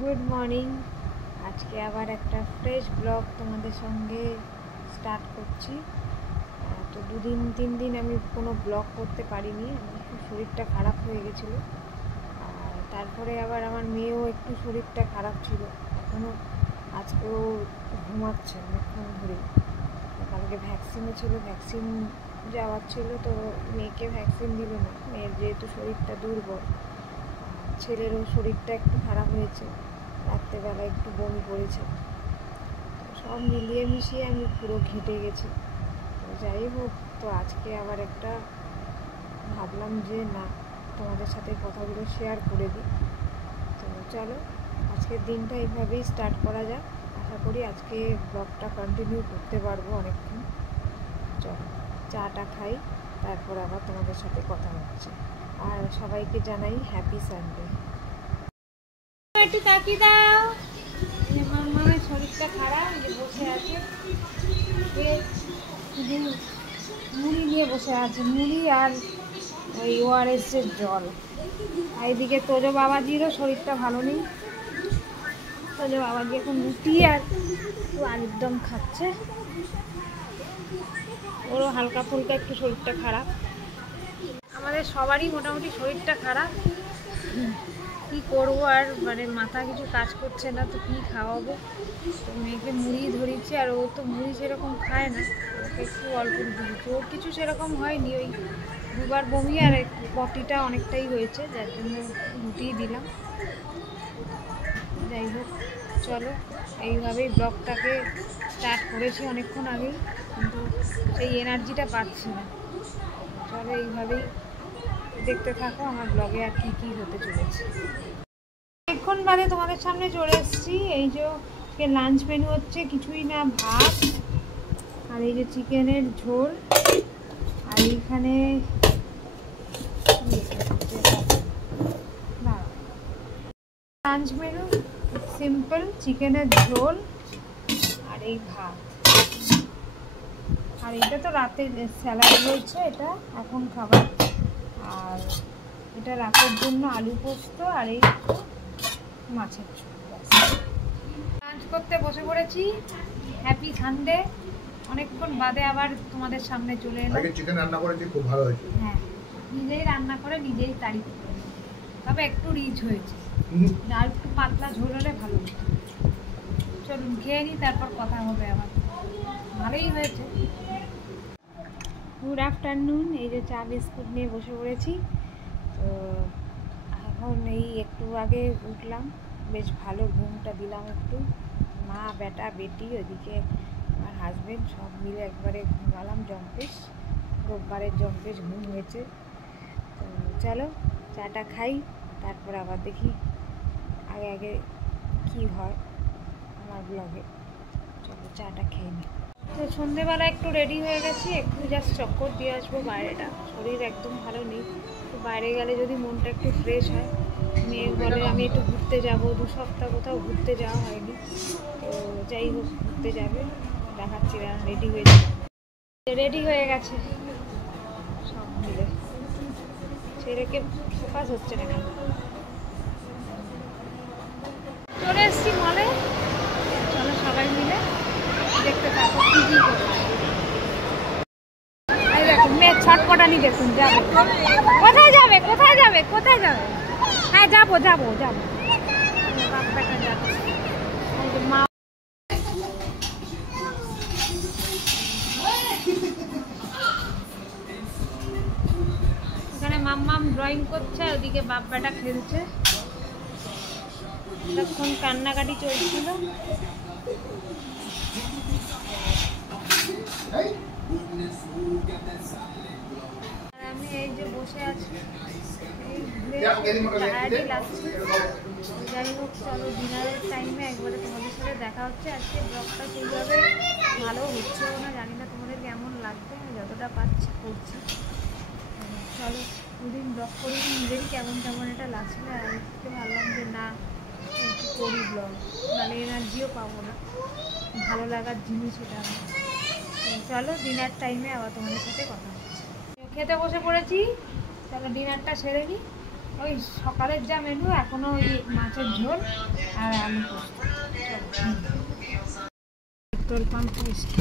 Good morning. আজকে আবার একটা ফ্রেশ ব্লগ তোমাদের সঙ্গে স্টার্ট করছি। তো 2-3 দিন আমি কোনো ব্লগ করতে পারিনি, আমার খুব শরীরটা খারাপ হয়ে গেছিলো। আর তারপরে আবার আমার মেয়েও একটু শরীরটা খারাপ ছিল, এখনও আজকেও ঘুমাচ্ছে অনেকক্ষণ ধরে। কালকে ভ্যাকসিনও ছিল, ভ্যাকসিন যাওয়ার ছিল, তো মেয়েকে ভ্যাকসিন দিল না। মেয়ের যেহেতু শরীরটা দুর্বল, ছেলেরও শরীরটা একটু খারাপ হয়েছে, রাত্রেবেলা একটু বমি করেছে, সব মিলিয়ে মিশিয়ে আমি পুরো ঘেঁটে গেছি। তো যাই হোক, তো আজকে আবার একটা ভাবলাম যে না, তোমাদের সাথে কথাগুলো শেয়ার করে দিই। তো চলো, আজকের দিনটা এইভাবেই স্টার্ট করা যাক। আশা করি আজকে ব্লগটা কন্টিনিউ করতে পারবো অনেকক্ষণ। চলো চাটা খাই, তারপর আবার তোমাদের সাথে কথা হচ্ছে। আর সবাইকে জানাই হ্যাপি সানডে। একটু তাকিয়ে দাও। আমার মায়ের শরীরটা খারাপ, যে বসে আছে, মুড়ি নিয়ে বসে আছে, মুড়ি আর ওই ORS এর জল। এইদিকে তোজো বাবাজিরও শরীরটা ভালো নেই। তোজো বাবাজি এখন রুটি আর একটু আলুর দম খাচ্ছে। ওরও হালকা ফুলকা একটু শরীরটা খারাপ। আমাদের সবারই মোটামুটি শরীরটা খারাপ। কী করবো আর, মানে মাথা কিছু কাজ করছে না, তো কী খাওয়াবো। তো মেয়েকে মুড়ি ধরিয়েছি, আর ও তো মুড়ি সেরকম খায় না, ওকে একটু অল্প রুটি দিচ্ছি। ওর কিছু সেরকম হয়নি, ওই দুবার বমি আর পটিটা অনেকটাই হয়েছে, যার জন্য রুটিই দিলাম। যাই হোক, চলো এইভাবেই ব্লগটাকে স্টার্ট করেছি অনেকক্ষণ আগেই, কিন্তু সেই এনার্জিটা পাচ্ছি না। চলো এইভাবেই দেখতে থাকো আমার ব্লগে আর কি কি হতে চলেছে। অনেকক্ষণ বাদে তোমাদের সামনে চলে এসেছি। এই যে লাঞ্চ মেনু হচ্ছে কিছুই না, ভাত আর এই যে চিকেনের ঝোল, আর এইখানে লাঞ্চ মেনু সিম্পল চিকেনের ঝোল আর এই ভাত। আর এটা তো রাতে স্যালাড রয়েছে, এটা এখন খাবার। আর এটা রাতের জন্য আলু পোস্ত, আর এই মাছের ঝোল। লাঞ্চ করতে বসে পড়েছি। Happy Sunday. অনেকক্ষণ বাদে আবার তোমাদের সামনে চলে এলাম। আগে চিকেন রান্না করেছি, খুব ভালো হয়েছে। হ্যাঁ, নিজেই রান্না করে নিজেই তারিফ করে, তবে একটু রিচ হয়েছে, আর একটু পাতলা ঝোল হলে ভালো হতো। চলুন খেয়ে নিই, তারপর কথা হবে আবার। ভালোই হয়েছে। Good afternoon. এই যে চা বিস্কুট নিয়ে বসে পড়েছি। তো এখন এই একটু আগে উঠলাম, বেশ ভালো ঘুমটা দিলাম একটু। মা বেটা বেটি ওদিকে আমার হাজবেন্ড সব মিলে একবারে ঘুমালাম জম্পেশ। রোববারের জম্পেশ ঘুম হয়েছে। তো চলো চাটা খাই, তারপর আবার দেখি আগে আগে কি হয় আমার ব্লগে। চলো চাটা খেয়ে নিই। তো সন্ধেবেলা একটু রেডি হয়ে গেছি, একটু জাস্ট চক্কর দিয়ে আসবো বাইরেটা। শরীর একদম ভালো নেই, তো বাইরে গেলে যদি মনটা একটু ফ্রেশ হয়। মেয়ে বলে আমি একটু ঘুরতে যাব, 2 সপ্তাহ কোথাও ঘুরতে যাওয়া হয়নি। তো যাই হোক, ঘুরতে যাবে, দেখাচ্ছি রেডি হয়ে যাবে। রেডি হয়ে গেছে সব মিলে। ছেলেকে ফোকাস হচ্ছে না কেন। চলে এসছি মলে। চলো সবাই মিলে দেখতে থাকো কি কি করবে। এই দেখুন মেয়ে ছটপটানি, দেখুন যাবে কোথায়, যাবে কোথায়, যাবে কোথায়, যাবে। হ্যাঁ যাবো যাবো যাবো। বাচ্চাটা যাচ্ছে। মা এখানে মাম্মাম ড্রয়িং করছে, ওদিকে বাপ বেটা খেলছে। তখন কান্নাকাটি চলছিল। আমি এই যে বসে আছি, টায়ার্ডই লাগছে। যাই হোক, চলো ডিনারের টাইমে একবারে তোমাদের সাথে দেখা হচ্ছে। আজকে ব্লগটা সেইভাবে ভালো হচ্ছেও না, জানি না তোমাদের কেমন লাগবে। আমি যতটা পাচ্ছি করছি। চলো, 2 দিন ব্লগ করি, নিজেরই কেমন কেমন এটা লাগছিল। আর একটু ভাবলাম যে না, একটু করি ব্লগ, নাহলে এনার্জিও পাবো না। ভালো লাগার জিনিস এটা আমার। চলো ডিনার টাইমে আবার তোমাদের সাথে কথা হচ্ছে। খেতে বসে পড়েছি, চলো ডিনারটা সেরে নিই, ওই সকালের যা মেনু এখনো ওই মাছের ঝোল আর আলু পোস্ত। পেট্রোল পাম্পে এসছি।